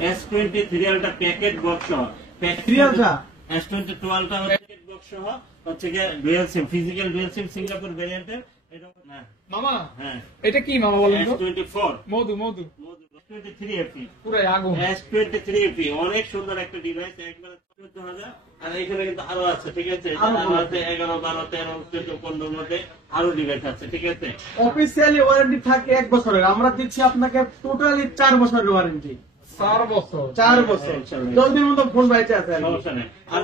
S23 আলটা packet box সহ, S22 আলটা প্যাকেট বক্স সহ হচ্ছে গিয়ে ডুয়াল সিম, ফিজিক্যাল ডুয়াল সিম সিঙ্গাপুর ভেরিয়েন্টের। এটা না মামা, হ্যাঁ এটা কি মামা বলেন তো? S24 মধু মধু S23 FE, পুরাই আগুন। S23 FE অনেক সুন্দর একটা ডিভাইস, একবার 14,000। আর এখানে কিন্তু আরো আছে, ঠিক আছে, আরো আছে 11, 12, 13, 14, 15 মধ্যে আরো ডিভাইস আছে, ঠিক আছে। অফিসিয়ালি ওয়ারেন্টি থাকে 1 বছরের, আমরা দিচ্ছি আপনাকে টোটালি 4 বছরের ওয়ারেন্টি। 4 বছর 4 বছর, জলদির মতো ফোন বাইতে আছে। সমস্যা নেই। আর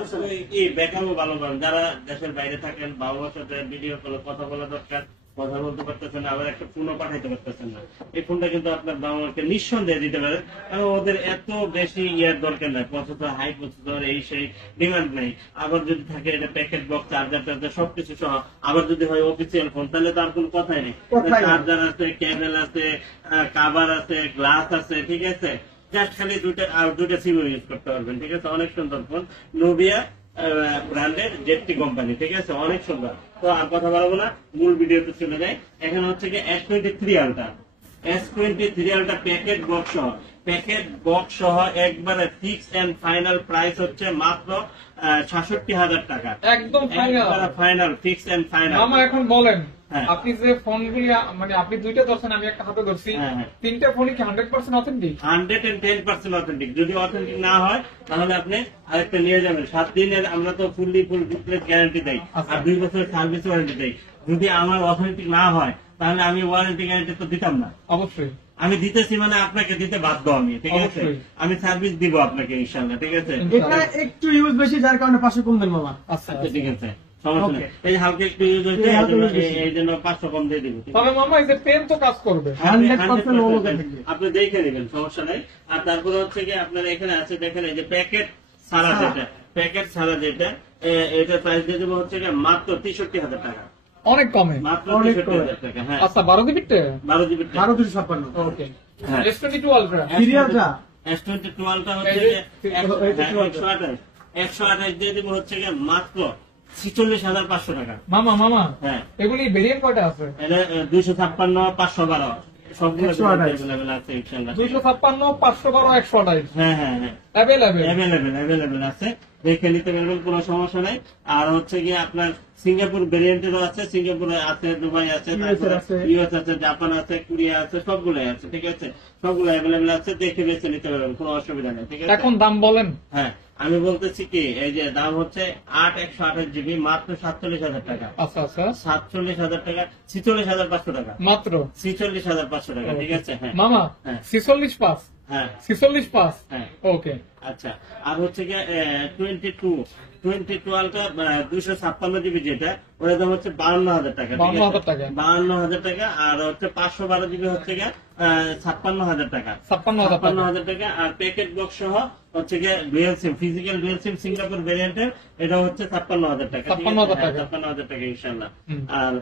এই ব্যাকআপও ভালো করেন, যারা দেশের বাইরে থাকেন, বাবা মার সাথে ভিডিও কলে কথা বলা দরকার, কথা বলতে পারতেছেন না, আবার একটা ফোনও পাঠাইতে পারতেছেন না, এই ফোনটা কিন্তু আপনার বাবা মাকে নিঃসন্দেহে দিতে পারেন। কারণ ওদের এত বেশি ইয়ার দরকার নাই, প্রসেসর হাই প্রসেসর এই সেই ডিমান্ড নেই। আবার যদি থাকে এটা প্যাকেট বক্স, চার্জার টার্জার সবকিছু সহ, আবার যদি হয় অফিসিয়াল ফোন, তাহলে তো আর কোনো কথাই নেই। চার্জার আছে, কেবল আছে, কাভার আছে, গ্লাস আছে, ঠিক আছে। জাস্ট খালি দুটা সিম ইউজ করতে পারবেন, ঠিক আছে। অনেক সুন্দর ফোন, নোভিয়া ব্র্যান্ডের জেটটি কোম্পানি, ঠিক আছে, অনেক সুন্দর। তো আর কথা বলবো না, মূল ভিডিওতে চলে যায়। এখানে হচ্ছে কি S23 আলটা, S23 আলটা প্যাকেট বক্স সহ, প্যাকেট বক্স সহ একবারে ফিক্স এন্ড ফাইনাল প্রাইস হচ্ছে মাত্র 66,000 টাকা। একদম final, final fix and final. মামা এখন বলেন, হ্যাঁ। আপনি যে ফোনগুলি মানে আপনি দুইটা ধরছেন, আমি একটা হাতে ধরছি, তিনটা ফোনই কি 100% অথেন্টিক? 110% অথেন্টিক। যদি অথেন্টিক না হয় তাহলে আপনি আরেকটা নিয়ে যাবেন। 7 দিনের আমরা তো ফুল রিপ্লেস গ্যারান্টি দেই, আর 2 বছরের সার্ভিস ওয়ারেন্টি দেই। যদি আমার অথেন্টিক না হয় তাহলে আমি ওয়ারেন্টি গ্যারান্টি তো দিতাম না। অবশ্যই আমি দিতেছি, মানে আপনাকে দিতে বাধ্য আমি, ঠিক আছে। আমি সার্ভিস দিব আপনাকে ইনশাআল্লাহ, ঠিক আছে। এটা একটু ইউজ বেশি, যার কারণে 500 কম দেন মামা। আচ্ছা ঠিক আছে, সমস্যা নেই। এই হালকা একটু ইউজ হয়েছে, এই জন্য 500 কম দিয়ে দিব। তবে মামা এই যে পেন তো কাজ করবে 100% আপনি দেখে নেবেন, সমস্যা নাই। আর তারপরে হচ্ছে কি আপনার এখানে আছে, দেখেন এই যে প্যাকেট ছাড়া যেটা, প্যাকেট ছাড়া যেটা, এটার প্রাইস দিয়ে দেবো হচ্ছে কি মাত্র 63,000 টাকা। অনেক কমে, মাত্র 63,000 টাকা। হ্যাঁ, আচ্ছা 12 জিবিটা, 12 জিবি 1256। ওকে। হ্যাঁ। S22 আলট্রা সিরিয়ালটা S22 আলটা হচ্ছে 128 দিয়ে দেবো হচ্ছে কি মাত্র 46,500 টাকা। মামা মামা, হ্যাঁ, এগুলি ভেরিয়েন্ট কয়টা আছে? এটা 256, 512 সবগুলো अवेलेबल আছে ইনশাআল্লাহ। 256, 512, 128 হ্যাঁ হ্যাঁ হ্যাঁ अवेलेबल আছে, দেখে নিতে পারবেন, কোনো সমস্যা নাই। আর হচ্ছে কি আপনার সিঙ্গাপুর ভেরিয়েন্টেরও আছে, সিঙ্গাপুরে আছে, দুবাই আছে, ইউএস আছে, জাপান আছে, কোরিয়া আছে, সবগুলো আছে, ঠিক আছে। সবগুলো अवेलेबल আছে, দেখে বেছে নিতে পারবেন, কোনো অসুবিধা নেই, ঠিক আছে। এখন দাম বলেন। হ্যাঁ, আমি বলতেছি কি, এই যে দাম হচ্ছে 128 জিবি মাত্র 47,000 টাকা। আচ্ছা আচ্ছা, 47,000 টাকা, 46,500 টাকা মাত্র 46,500 টাকা, ঠিক আছে। হ্যাঁ মামা, হ্যাঁ 46.5, হ্যাঁ 46.5, হ্যাঁ ওকে। আচ্ছা, আর হচ্ছে কি 22 আলটা 256 জিবি যেটা, ওটা দাম হচ্ছে 52,000 টাকা, 52,000 টাকা, 52,000 টাকা। আর হচ্ছে 512 জিবি হচ্ছে গিয়ে 56,000 টাকা, 56,000 টাকা। আর প্যাকেট বক্স সহ হচ্ছে গিয়ে ডুয়াল সিম, ফিজিক্যাল ডুয়াল সিম সিঙ্গাপুর ভেরিয়েন্টের, এটা হচ্ছে 56,000 টাকা, 56,000 টাকা ইনশাআল্লাহ। আর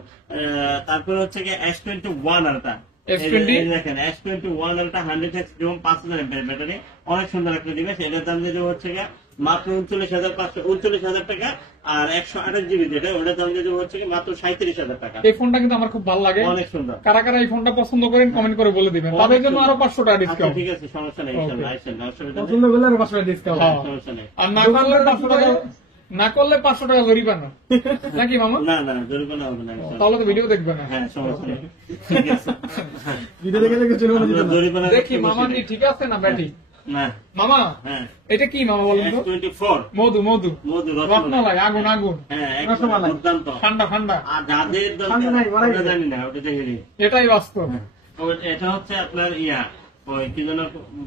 তারপরে হচ্ছে গিয়ে S21 আলটা, দেখেন S21 আলটা 100X 5000 mAh ব্যাটারি, অনেক সুন্দর একটা ডিভাইস। এটার দাম দিয়ে হচ্ছে গিয়ে মাত্র 39,500 টাকা। আর 128 জিবি যেটা, ওটার দাম দিয়ে হচ্ছে মাত্র 37,000 টাকা। এই ফোনটা কিন্তু আমার খুব ভালো লাগে, অনেক সুন্দর। কারা কারা এই ফোনটা পছন্দ করেন কমেন্ট করে বলে দিবেন, তাদের জন্য আরো 500 টাকা ডিসকাউন্ট। ঠিক আছে, সমস্যা নেই, ইনশাআল্লাহ আসেন, অসুবিধা নেই। পছন্দ করলে আরো 500 টাকা ডিসকাউন্ট, সমস্যা নেই। আর না করলে 500 টাকা, না করলে 500 টাকা জরিমানা, নাকি মামা? না না, জরিমানা হবে না, তাহলে তো ভিডিও দেখবে না। হ্যাঁ, সমস্যা নেই, ঠিক আছে। ভিডিও দেখে দেখে জরিমানা দেখি মামা কি ঠিক আছে না ব্যাটি। না মামা, হ্যাঁ এটা কি মামা বলেন তো? S24 মধু মধু মধু রত্নলাই, আগুন আগুন, হ্যাঁ, একদম দুর্দান্ত, ঠান্ডা ঠান্ডা। আর যাদের দরকার জানি না, ওটা দেখে নিন, এটাই বাস্তব। এটা হচ্ছে আপনার ইয়া, ওই কি যেন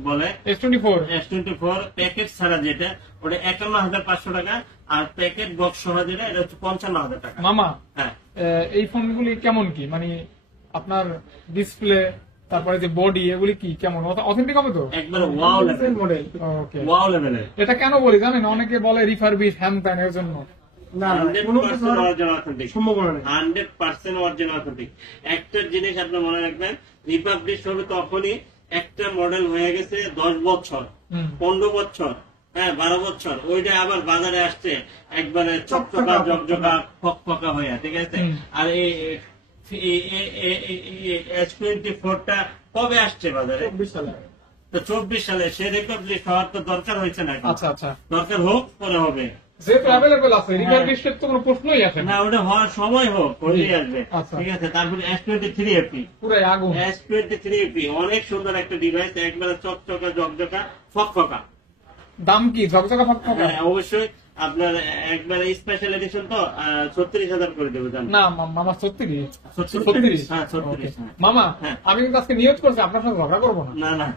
বলে, S24 প্যাকেট ছাড়া যেটা, ওটা 51,500 টাকা। আর প্যাকেট বক্স সহ যেটা, এটা হচ্ছে 55,000 টাকা। মামা, হ্যাঁ, এই ফোনগুলি কেমন কি, মানে আপনার ডিসপ্লে, তারপরে যে বডি, এগুলি কি কেমন, অথেন্টিক হবে তো? একবারে ওয়াও লেভেল মডেল। ওকে, ওয়াও লেভেলের। এটা কেন বলি জানেন, অনেকে বলে রিফারবিশ হ্যান ত্যান, এর জন্য না, 100% অরিজিনাল অথেন্টিক, সম্ভাবনা নেই। 100% অরিজিনাল অথেন্টিক। একটা জিনিস আপনি মনে রাখবেন, রিপাবলিশ হবে তখনই একটা মডেল হয়ে গেছে 10 বছর, 15 বছর, হ্যাঁ 12 বছর, ওইটা আবার বাজারে আসছে একবারে চকচকা জকজকা ফকফকা হয়ে, ঠিক আছে। আর এই S24টা কবে আসছে বাজারে? তো 24 সালে সে রিপাবলিশ হওয়ার তো দরকার হয়েছে না এখন। আচ্ছা আচ্ছা, দরকার হোক পরে হবে, যেহেতু অ্যাভেলেবেল আছে রিফারবিশড তো কোনো প্রশ্নই আসে না। না ওটা হওয়ার সময় হোক, হলেই আসবে। আচ্ছা। ঠিক আছে, তারপরে S23 FE, পুরাই আগুন। S23 FE অনেক সুন্দর একটা ডিভাইস, একবারে চকচকা জকজকা ফকফকা। দাম কি ঝকঝকা ফকফকা? হ্যাঁ, অবশ্যই আপনার একবারে স্পেশাল এডিশন তো 36,000 করে দেবো জান। না মামা 36? 36, হ্যাঁ ওকে। 36, হ্যাঁ। মামা হ্যাঁ। আমি কিন্তু আজকে নিয়োগ করছি আপনার সাথে ঝগড়া করবো না। না না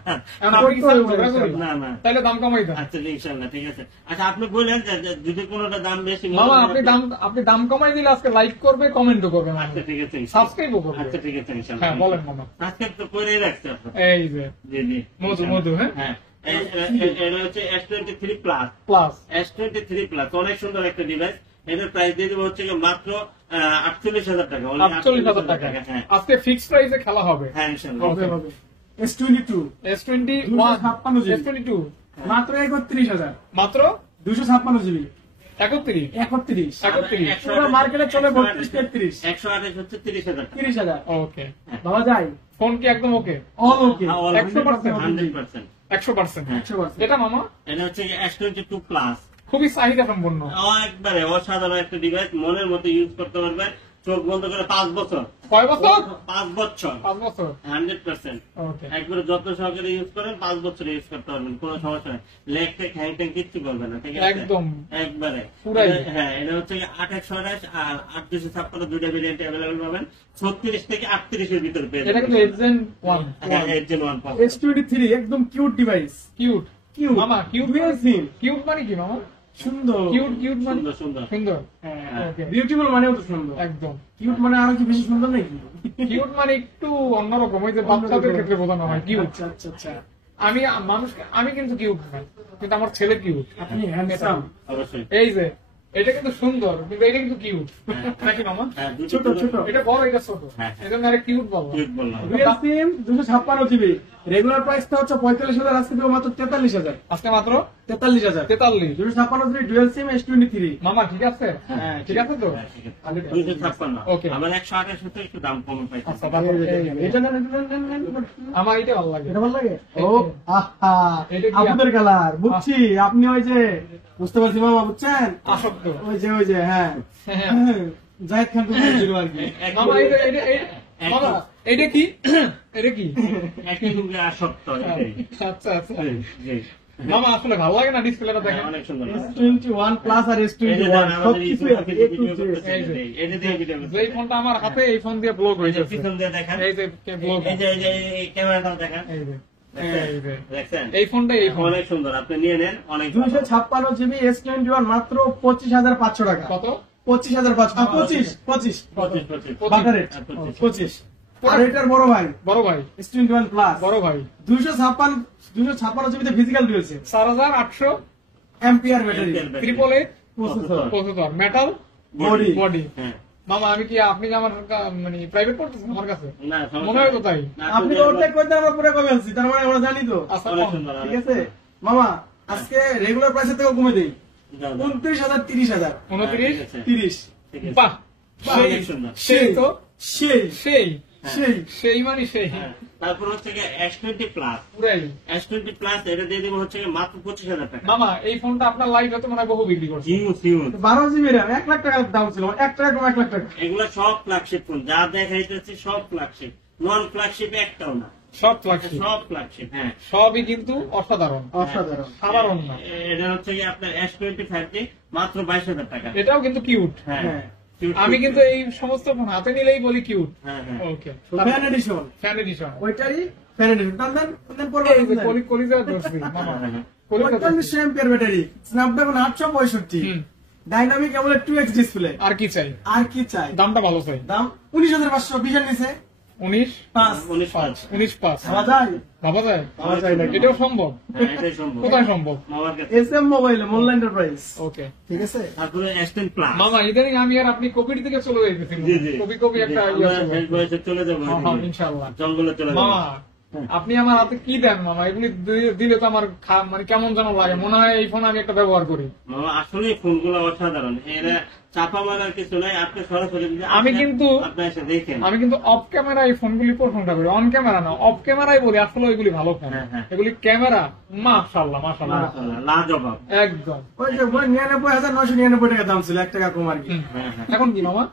এখন আপনি কি চান ঝগড়া করি? না না, তাহলে দাম কমাই দেন। আচ্ছা ইনশাল্লাহ, ঠিক আছে। আচ্ছা আপনি বললেন যে যদি কোনোটা দাম বেশি মনে মামা করেন- আপনি দাম কমাই দিলে আজকে লাইক করবে, কমেন্টও করবে, আচ্ছা ঠিক আছে ইনশাল্লাহ। সাবস্ক্রাইবও করবে। আচ্ছা ঠিক আছে ইনশাল্লাহ। হ্যাঁ বলেন মামা। সাবস্ক্রাইব তো করেই রাখছে আপনার। এই যে জি জি, মধু ইনশাল্লাহ। মধু, হ্যাঁ হ্যাঁ, এটা হচ্ছে S23 plus. Plus S23 plus অনেক সুন্দর একটা ডিভাইস। এটার প্রাইস দিয়ে দেবো হচ্ছে মাত্র 48,000 টাকা। only 48,000 টাকা। হ্যাঁ আজকে ফিক্সড প্রাইসে খেলা হবে। হ্যাঁ ইনশাল্লাহ। হবে হবে S22 S21 256 GB। S22 মাত্র 31,000, মাত্র 256 GB, 31 31। 31 পুরো মার্কেটে চলে 32 33 128 হচ্ছে 30,000 টাকা। 30,000। ওকে। ভাবা যায়? ফোন কি একদম ওকে? অল ওকে, হ্যাঁ, all 100%, 100%। 100%? হ্যাঁ। 100%। এটা মামা এটা হচ্ছে S22 প্লাস। খুবই চাহিদা সম্পন্ন। একবারে অসাধারণ একটা ডিভাইস, মনের মতো ইউজ করতে পারবেন, চোখ বন্ধ করে 5 বছর। কয় বছর? 5 বছর 5 বছর। 100%। ওকে। একবারে যত্ন সহকারে ইউজ করেন, 5 বছর ইউজ করতে পারবেন, কোনো সমস্যা নেই। লেগ টেক হ্যাং ট্যাং কিচ্ছু করবে না, ঠিক আছে? একদম একবারে পুরাই। হ্যাঁ, এটা হচ্ছে 2828 আর 8256 দুইটা ভেরিয়েন্ট অ্যাভেলেবল পাবেন। 36 থেকে 38 এর ভিতরে পেয়ে এটা কিন্তু এজেন 1 হ্যাঁ, Gen 1 পাবেন। S23 একদম কিউট ডিভাইস। কিউট। কিউট মামা কিউট Dual SIM, কিউট মানে কি মামা? সুন্দর। কিউট মানে সুন্দর সুন্দর। সুন্দর। হ্যাঁ, ওকে। বিউটিফুল মানেও তো সুন্দর। একদম। কিউট মানে আরো কি বেশি সুন্দর নাকি? কিউট মানে একটু অন্যরকম, ওই যে বাচ্চাদের ক্ষেত্রে বোঝানো হয় কিউট। আচ্ছা আচ্ছা আচ্ছা। আমি কিন্তু কিউট না, কিন্তু আমার ছেলে কিউট। আপনি হ্যান্ডসাম। অবশ্যই। এই যে এটা কিন্তু সুন্দর, কিন্তু এটা কিন্তু কিউট নাকি মামা? হ্যাঁ, দুটো ছোট, ছোট। এটা বড়, এটা ছোট, হ্যাঁ। এই জন্য আরে কিউট বলবো। কিউট বললাম। ডুয়াল সিম 256 GB, রেগুলার প্রাইসটা হচ্ছে 45,000, আজকে দেবো মাত্র 43,000। আজকে মাত্র 43,000 43। 256 GB ডুয়াল সিম S23। মামা ঠিক আছে? হ্যাঁ, ঠিক আছে তো? হ্যাঁ, ঠিক আছে। 256। ওকে। আমার 128 হতে একটু দাম কম পাইছে। আচ্ছা তারপর এটা নেন, এটা নেন, নেন, নেন, নেন। আমার এটা ভালো লাগে। এটা ভালো লাগে? ও আহা, এটা কি? আপনাদের কালার বুঝছি। আপনি ওই যে বুঝতে পারছি মামা, বুঝছেন? আসক্ত। ওই যে হ্যাঁ, জাহিদ খান তো বলছিল আর কি। মামা মামা এটা কি? এটা কি? একই সঙ্গে আসক্ত এটাই। আচ্ছা আচ্ছা। জি। মামা আসলে ভালো লাগে না ডিসপ্লেটা হ্যাঁ, দেখেন? অনেক সুন্দর। S21 প্লাস আর এই যে দেখেন, S21 আমাদের সবকিছু ইউটিউবে আছে, A to ভিডিও Z। করতেছে, এই যে। এই যে দিয়ে ভিডিও যে করতেছে। ফোনটা আমার হাতে, এই ফোন দিয়ে ব্লগ এই যে হয়েছে। পিছন দিয়ে দেখেন। এই যে ব্লগ। এই যে এই ক্যামেরাটাও দেখেন। এই যে দেখছেন? এই যে। দেখছেন? এই ফোনটা এই ফোন অনেক সুন্দর, আপনি নিয়ে নেন। অনেক 256 GB S21 মাত্র 25,500 টাকা। কত? 25,500, 25 25 বাটার রেট, আর 25 25। আর এটার বড় ভাই বড় ভাই, S21 প্লাস বড় ভাই 256 GB তে ফিজিক্যাল ডুয়েলছে, 4800 ampere battery, 888 processor, processor, metal body. Body. হ্যাঁ। মামা আমি কি আপনি যে আমার মানে প্রাইভেট পড়তেছেন আমার কাছে? না, সমস্যা মনে হয় তো নেই। তাই। না, আপনি তো অর্ধেক করতে আমরা পুরো কমে আনছি, তার মানে আমরা জানি তো। আচ্ছা অনেক কম। সুন্দর, ঠিক আছে মামা, আজকে রেগুলার প্রাইসের থেকে কমে দেই, যাও, যাও। 29,000 30,000 29 ঠিক আছে, 30। ঠিক আছে। বাহ অনেক সেই সুন্দর। সেই তো সেই সেই সেই সেই মানে সেই হ্যাঁ। তারপর হচ্ছে S20 প্লাস। পুরাই। S20 প্লাস এটা দিয়ে দেবো হচ্ছে মাত্র 25,000 টাকা। মামা এই ফোনটা আপনার লাইভ হতে মনে হয় বহু বিক্রি করছে। Huge huge. 12 GB RAM 1 lakh টাকার দাম ছিল, 1 টাকা কম 1 লাখ টাকা। এগুলা সব ফ্ল্যাগশিপ ফোন, যা দেখাইতেছি সব ফ্ল্যাগশিপ, নন ফ্ল্যাগশিপ একটাও না, সব ফ্ল্যাগশিপ, সব ফ্ল্যাগশিপ। হ্যাঁ, সবই কিন্তু অসাধারণ, অসাধারণ। সাধারণ না। এটা হচ্ছে কি আপনার S25 মাত্র 22,000 টাকা। এটাও কিন্তু কিউট। হ্যাঁ, হ্যাঁ। cute, আমি cute, কিন্তু cute। এই সমস্ত ফোন হাতে নিলেই বলি কিউট। হ্যাঁ হ্যাঁ। Okay. Fan edition, fan edition. ওইটারই ফ্যান এডিশন। টান পড়বে এই যে কলিজা ধরছি মামা। কলিজা ধরছি। 45 ampere battery, Snapdragon 865, hmm. Dynamic AMOLED 2X display. আর কি চাই? আর কি চাই? দামটা ভালো চাই। দাম 19,500, 20 এর নিচে 19 5। 19.5 19.5 ভাবা যায়? ভাবা যায়? ভাবা যায় নাকি? এটাও সম্ভব? হ্যাঁ, এটাই সম্ভব। কোথায় সম্ভব? মামার কাছে। SM মোবাইল মোল্লা এন্টারপ্রাইজ। ওকে। ঠিক আছে। তারপরে S10 প্লাস। মামা ইদানিং আমি আর আপনি কপির দিকে চলে যাইতেছি। জি জি। কপি কপি একটা জি, ইয়ে আমরা চলে শেষ বয়সে চলে যাবো হ্যাঁ, ওইদিকে। ইনশাআল্লাহ। জঙ্গলে চলে যাবো। মামা আপনি আমার হাতে কি দেন মামা? এগুলি দিলে তো আমার মানে কেমন যেন লাগে, মনে হয় এই ফোন আমি একটা ব্যবহার করি। মামা আসলে ফোনগুলো অসাধারণ, এরা চাপা মারার কিছু নাই, আপনি সরাসরি আমি কিন্তু- আপনি এসে দেখেন। আমি কিন্তু অফ ক্যামেরা এই ফোনগুলি প্রশংসা করি, অন ক্যামেরা না, অফ ক্যামেরাই বলি আসলে এগুলি ভালো ফোন। হ্যাঁ, হ্যাঁ। এগুলি ক্যামেরা মাশাআল্লাহ মাশাআল্লাহ মাশাআল্লাহ, লাজবাব। একদম। ওই যে 99,999 টাকা দাম ছিল, 1 টাকা কম আর কি। হুম। হ্যাঁ, হ্যাঁ। এখন কি মামা?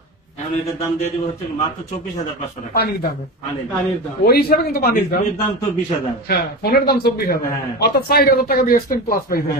এখন এটার দাম দিয়ে দিব হচ্ছে মাত্র 24,500 টাকা। পানির দামে, পানির দাম। পানির দাম। ওই হিসাবে কিন্তু পানির দাম। এর দাম তো 20,000। হ্যাঁ, ফোনের দাম 24,000, হ্যাঁ। অর্থাৎ 60,000 টাকা দিয়ে S10 প্লাস পাইছে।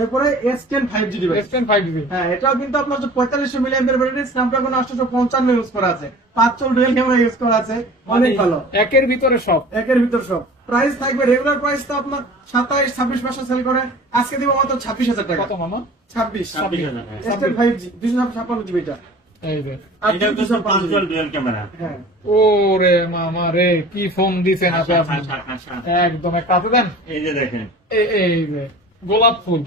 এরপরে S10 5G device. S10 5GB। হ্যাঁ, এটাও কিন্তু আপনার 4500 মিলিঅ্যাম্পিয়ার ব্যাটারি, স্ন্যাপড্রাগন 855 ইউজ করা আছে, 5 চল ডুয়াল ক্যামেরা ইউজ করা আছে, অনেক ভালো। একের ভিতরে সব। একের ভিতর সব। প্রাইস থাকবে রেগুলার প্রাইস তো আপনার 27-26 মাসে সেল করে, আজকে দিব মাত্র 26,000 টাকা। কত মামা? 26 26,000 হ্যাঁ। S10 5G 256 জিবি এটা। এই যে, আর এটা কিন্তু 5 চল ডুয়াল ক্যামেরা। হ্যাঁ, ওরে মামা রে, কি ফোন দিছেন আপনি! আশা। একদম একটা হাতে দেন। এই যে দেখেন এই যে গোলাপ ফুল।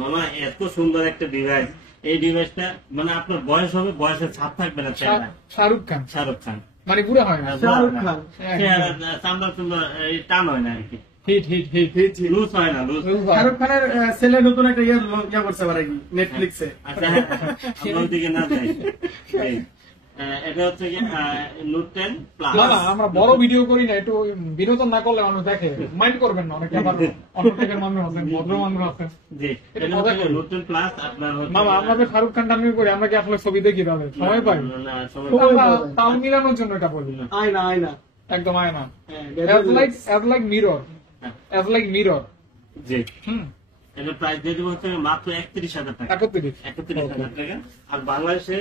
মামা, এত সুন্দর একটা ডিভাইস। এই ডিভাইসটা মানে আপনার বয়স হবে, বয়সের ছাপ থাকবে না। চেহারা শাহরুখ খান, শাহরুখ খান, মানে বুড়া হয় না। শাহরুখ খান। চেহারা চামড়া চুমড়া এই টান হয় না আর কি, hit hit hit hit loose হয় না, লুজ। শাহরুখ খানের ছেলে নতুন একটা ইয়ে করছে আবার কি নেটফ্লিক্সে। আচ্ছা, হ্যাঁ, আমরা ওদিকে না যাই। এই, এটা হচ্ছে কি নোট 10 প্লাস। না না, আমরা বড় ভিডিও করি না, একটু বিনোদন না করলে মানুষ দেখে, মাইন্ড করবেন না। অনেকে আবার অন্যটাকের মানুষ আছেন, ভদ্র মানুষ আছেন। জি, এটা এটা মজা হচ্ছে করি। Note 10 plus. আপনার হচ্ছে মামা, আমরা যে শাহরুখ খান টান করি, আমরা কি আসলে ছবি দেখি তাদের সময় পাই? না, সময় সময় আমরা পাওয়া যায়। তাল মিলানোর জন্য এটা বলি। আয়না আয়না। একদম আয় না, হ্যাঁ, as like mirror, as like mirror। জি, হুম, এটা প্রাইস দিয়ে দেবো হচ্ছে মাত্র 31,000 টাকা। 31। 31,000 টাকা। আর বাংলাদেশে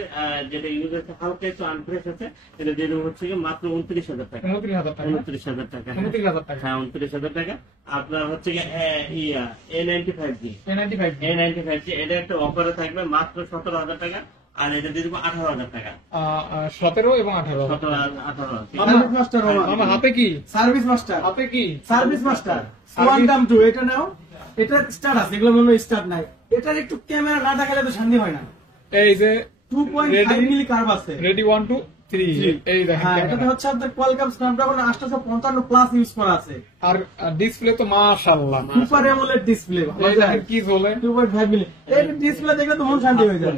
যেটা ইউজ আছে হালকা একটু আনফ্রেশ আছে, এটা দিয়ে দেবো হচ্ছে কি মাত্র 29,000 টাকা। 29,000 টাকা। 29,000 টাকা। 29,000 টাকা। হ্যাঁ, 29,000 টাকা। আপনার হচ্ছে কি A95G। A95। A95G এটা একটা অফারে থাকবে মাত্র 17,000 টাকা। আর এটা দিয়ে দেবো 18,000 টাকা। 17 এবং 18। 18,000। সার্ভিস মাস্টার আমার হাতে কি? Service master. হাতে কি? সার্ভিস মাস্টার কোয়ান্টাম 2 এটা নাও। এটা স্টার আছে, এগুলো মনে হয় স্টার নাই। এটার একটু ক্যামেরা না দেখালে তো শান্তি হয় না। এই যে 2.5 মিলি কার্ভ আছে। রেডি 1 2 3। এই দেখেন হ্যাঁ, এটাতে ক্যামেরা। হচ্ছে আপনার কোয়ালকম স্ন্যাপড্রাগন 855 প্লাস ইউজ করা আছে। আর ডিসপ্লে তো মাশাআল্লাহ, সুপার অ্যামোলেড ডিসপ্লে। এই দেখেন কি ঝোলে। 2.5 মিলি এই ডিসপ্লে দেখলে তো মন শান্তি হয়ে যায়।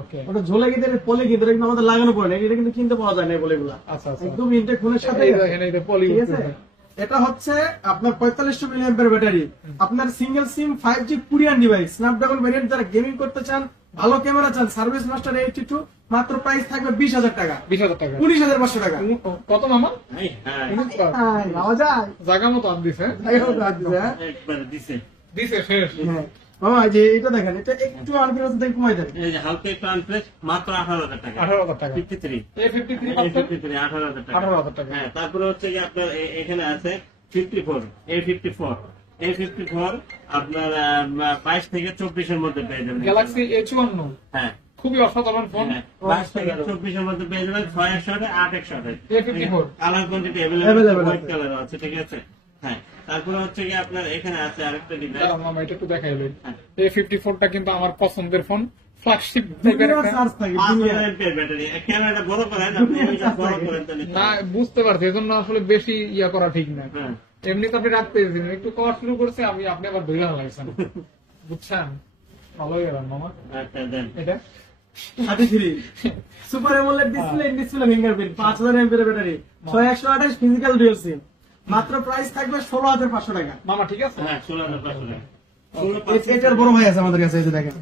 ওকে, ওটা ঝোলে গিয়ে পলে গিয়ে কিন্তু আমাদের লাগানো পড়ে না, এটা কিন্তু কিনতে পাওয়া যায় না বলেগুলা। আচ্ছা আচ্ছা। একদম ইনটেক ফোনের সাথে এই দেখেন, এই যে পলি। ঠিক আছে। এটা হচ্ছে আপনার 4500 মিলিঅ্যাম্পিয়ার ব্যাটারি, আপনার সিঙ্গেল সিম 5G Korean device, Snapdragon variant. যারা গেমিং করতে চান, ভালো ক্যামেরা চান, সার্ভিস মাস্টার 82 মাত্র প্রাইস থাকবে 20,000 টাকা। 20,000 টাকা। 19,500 টাকা। কত মামা? হ্যাঁ, 19,000 হ্যাঁ, পাওয়া যায়। জায়গা মতো আর দিছে। একবারে দিছে। দিছে শেষ। হ্যাঁ, মামা যে এটা দেখেন, এটা একটু আনফিনিশ থেকে কমাই দেন। এই যে হালকা একটু আনফ্রেশ মাত্র 18,000 টাকা। 18,000 টাকা। 53। A53 এই পাচ্ছেন 53, 18,000 টাকা। 18,000 টাকা। হ্যাঁ, তারপরে হচ্ছে কি আপনার এখানে আছে 54, A54। A54 আপনার 22 থেকে 24 এর মধ্যে পেয়ে যাবেন। গ্যালাক্সি A54 হ্যাঁ, খুবই অসাধারণ ফোন। 22 থেকে 24 এর মধ্যে পেয়ে যাবেন। 6/128, 8/128। A54 colour quantity Available available, white আছে। কালার আছে, ঠিক আছে। হ্যাঁ, তারপরে হচ্ছে কি আপনার এখানে আছে আরেকটা ডিভাইস। দাঁড়ান মামা, এটা একটু দেখাইলেন। হ্যাঁ। A54 টা কিন্তু আমার পছন্দের ফোন, ফ্ল্যাগশিপ টাইপের দুনিয়া একটা। চার্জ থাকে, 5,000 দুনিয়া। MPR battery. ক্যামেরাটা বড় করেন আপনি, এটা বড় করেন তাহলে। না, বুঝতে পারছি, এজন্য আসলে বেশি ইয়া করা ঠিক না। হ্যাঁ, এমনি তো আপনি রাখতে দিন, একটু করা শুরু করছে, আপনি আবার ধরে লাগছেন, বুঝছেন? ভালোই গেলাম মামা। আচ্ছা দেন। এটা 33 super AMOLED display, display fingerprint, 5000 এমপিআর ব্যাটারি, 6128 ফিজিক্যাল ডুয়াল সিম। মাত্র প্রাইস থাকবে 16,500 টাকা। মামা ঠিক আছে। হ্যাঁ, 16,500 টাকা। এটার বড় ভাই আছে আমাদের কাছে, এই যে দেখেন।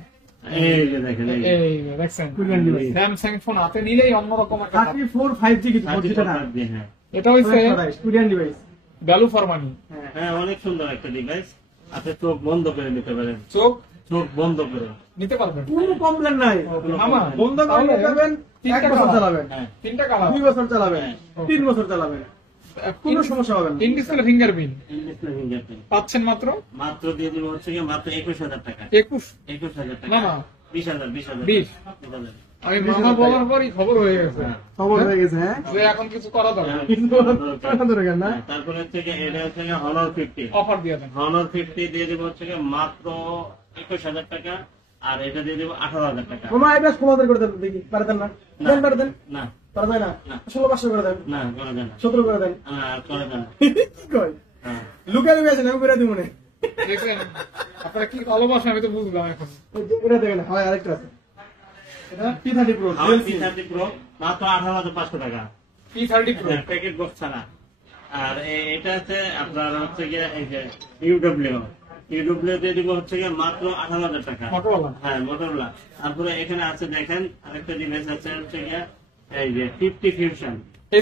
এই যে দেখেন, এই যে। এই যে দেখছেন, Korean device। স্যামসাং ফোন হাতে নিলেই অন্যরকম একটা ভাব। 34 5G কিছু 4G টাকা। হ্যাঁ, এটা হচ্ছে Korean device. Value for money. হ্যাঁ, অনেক সুন্দর একটা ডিভাইস। আপনি চোখ বন্ধ করে নিতে পারেন, চোখ চোখ বন্ধ করে। নিতে পারবেন। কোনো কমপ্লেন নাই। মামা বন্ধ করে নিয়ে যাবেন, 1 বছর চালাবেন, হ্যাঁ, 3টা কালার, 2 বছর চালাবেন, হ্যাঁ। 3 বছর চালাবেন, কোনো সমস্যা হবে না। In display fingerprint in-display fingerprint. পাচ্ছেন মাত্র মাত্র দিয়ে দিব হচ্ছে কি মাত্র 21,000 টাকা। 21। 21,000 টাকা। না, না। 20,000, 20,000, 20 20,000। আমি মামা বলার পরই খবর হয়ে গেছে হ্যাঁ। খবর হয়ে গেছে, হ্যাঁ। যে এখন কিছু করা দরকার, টাকা ধরে গেল না। হ্যাঁ, তারপরে হচ্ছে কি এটা হচ্ছে কি Honor 50। অফার দিয়ে দেন। Honor 50 দিয়ে দিব হচ্ছে কি মাত্র 21,000 টাকা। আর এটা দিয়ে দেবো 18,000 টাকা। মামা এটা 16,000 করে দেন, দেখি পারতেন না? দেন, পারে দেন, না পারা যায় না? না। 16,500 করে দেন, না করা যায় না, 17 করে দেন। করা যায় না। কি কয়? হ্যাঁ। লুকা লুকা আছেন, আমি করে দিব মনে। দেখলেন আপনারা কি ভালোবাসেন আমি তো বুঝলাম এখন। এটা দেখেন, হয় আরেকটা আছে, এটা P30 Pro আমার DLC। P30 Pro মাত্র 18,500 টাকা, P30 Pro প্যাকেট বক্স ছাড়া। আর এটা আছে আপনার হচ্ছে গিয়ে এই যে ইউডব্লিউ দিয়ে দিব হচ্ছে গিয়ে মাত্র 18,000 টাকা। Motorola। হ্যাঁ, মোটরোলা। তারপরে এখানে আছে দেখেন আরেকটা ডিভাইস আছে হচ্ছে গিয়ে এই যে 50 ফিউশন,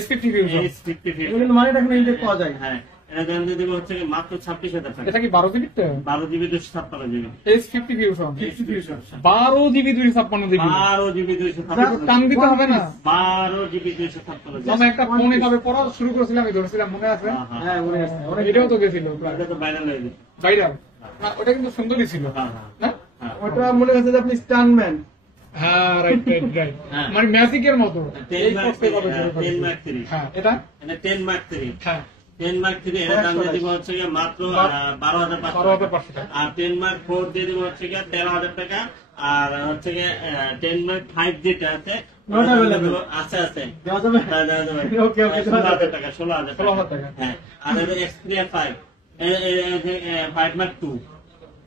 S50 Fusion। S50 এগুলো ফিউশন। কিন্তু মানিটা এখন ইনটেক পাওয়া যায়। হ্যাঁ, এটা দাম দিয়ে দিব হচ্ছে গিয়ে মাত্র 26,000 টাকা। এটা কি 12 GB? 12 GB 256 GB. S50 Fusion 50 Fusion। 12 GB 256 GB. 12 GB 256 টান দিতে হবে না? 12 জিবি 256 জিবি। আমি একটা ফোন এভাবে পড়া শুরু করেছিলাম, আমি ধরেছিলাম, মনে আছে? হ্যাঁ, মনে আছে। অনেক এটাও তো গেছিল প্রায় এটা তো ভাইরাল হয়ে গেছে। ভাইরাল। না, ওটা কিন্তু সুন্দরই ছিল হ্যাঁ, হ্যাঁ, না? হ্যাঁ। ওটা মনে হচ্ছে যে আপনি স্টানম্যান। হ্যাঁ, রাইট রাইট রাইট। হ্যাঁ। মানে ম্যাজিকের মতো 10 এই Mark করতে হবে 3, শুরু 10 করেছিল। Mark 3। হ্যাঁ, এটা এটা 10 Mark 3। হ্যাঁ 10 Mark 3 এর দাম দিয়ে দিব হচ্ছে গিয়ে মাত্র 12,500 12,500 টাকা। আর 10 Mark 4 দিয়ে দিব হচ্ছে গিয়ে 13,000 টাকা। আর হচ্ছে গিয়ে 10 Mark 5 যেটা আছে Not available। আছে আছে। দেওয়া যাবে? হ্যাঁ, দেওয়া যাবে। ওকে, ওকে, 16,000 টাকা, 16,000 16,000 টাকা। হ্যাঁ। আর এটা Xperia 5 5 Mark 2